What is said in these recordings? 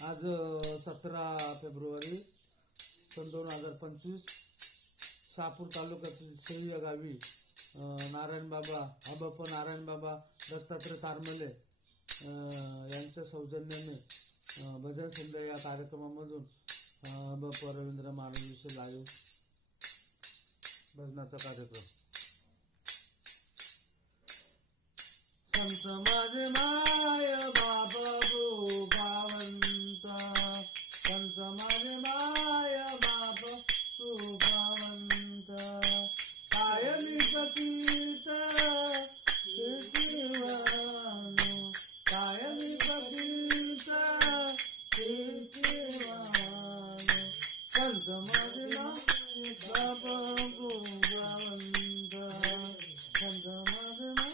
आज 17 फेब्रुवारी सन 2025 शहापूर तालुक्यातील सई या गावी नारायण बाबा दत्तात्रय तारमले यांच्या सौजन्याने भजन संध्या या कार्यक्रमामधून बाप्पा रवींद्र महाराज विषयी लाईव्ह भजनाचा कार्यक्रम. संत माझे माय बाबा गोपावंत, संत माझे माय बाबा गोपावंत, कायमी पतित कीर्तिवानो, कायमी पतित कीर्तिवानो, संत माझे माय बाबा गोपावंत, संत माझे माय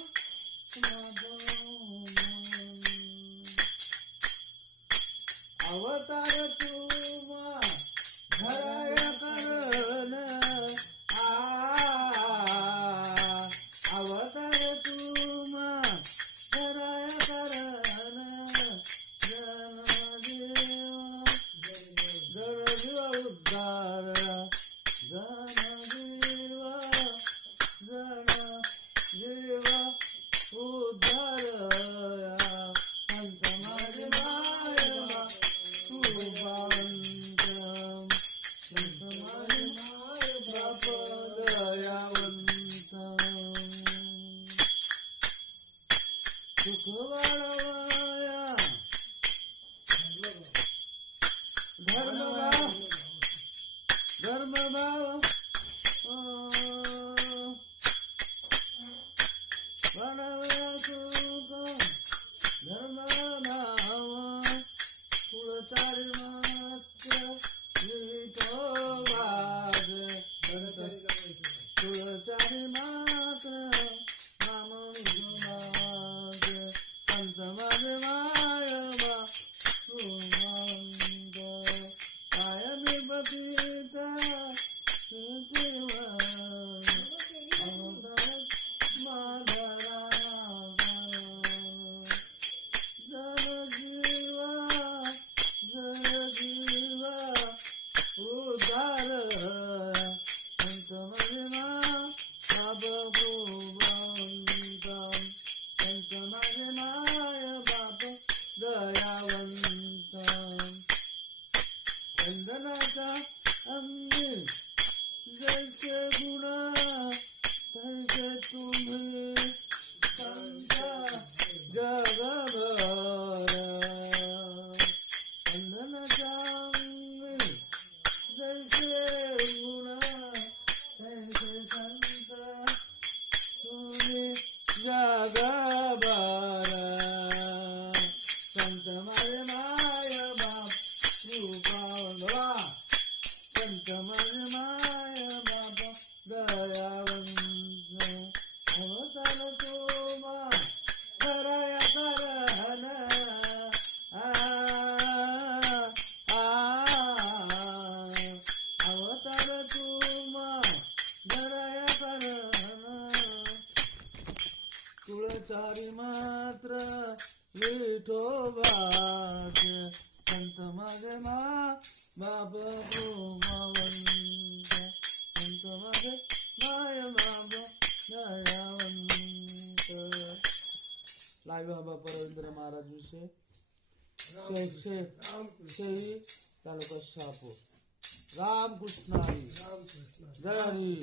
अवतार तुमा धराय करण, अवतार तुमा धराय करण, जनजीव उद्धार, जनजीव उद्धार, संत माझे माय गोपावंत, संत माझे माय बाप दयावंत, सुख वाढवाया धर्मभाव वाढवया सुख धर्मभाव, कुळचारी मात्र विठोबाज, कुळचारी मात्र नाम विठोबाज, संत माझे माय गोपावंत, कायमी पतित कीर्तिवान, अवतार माधरा जनजीवा उद्धार, संत माझे बाप गोपावंत, संत माझे माय बाप दयावंत, वंदनाचा अंगी जैसे गुण तैसे तुम्ही संत जगभर, वंदनाचा अंगी जैसे गुण तैसे संत तुम्ही जगभर, संत माझे माय बाप गोपावंत, संत माझे माय बाप दयावंत, अवतार तुमा धराय करण, अवतार तुमा धराय करण, कुळचारी मात्र विठोबाज, संत माझे बाप गोपावंत, संत माझे माय बाप दयावंत. लाईव्ह बाप्पा रवींद्र महाराज विषय शेही तालुका शहापूर. रामकृष्ण हरी, जय हरी.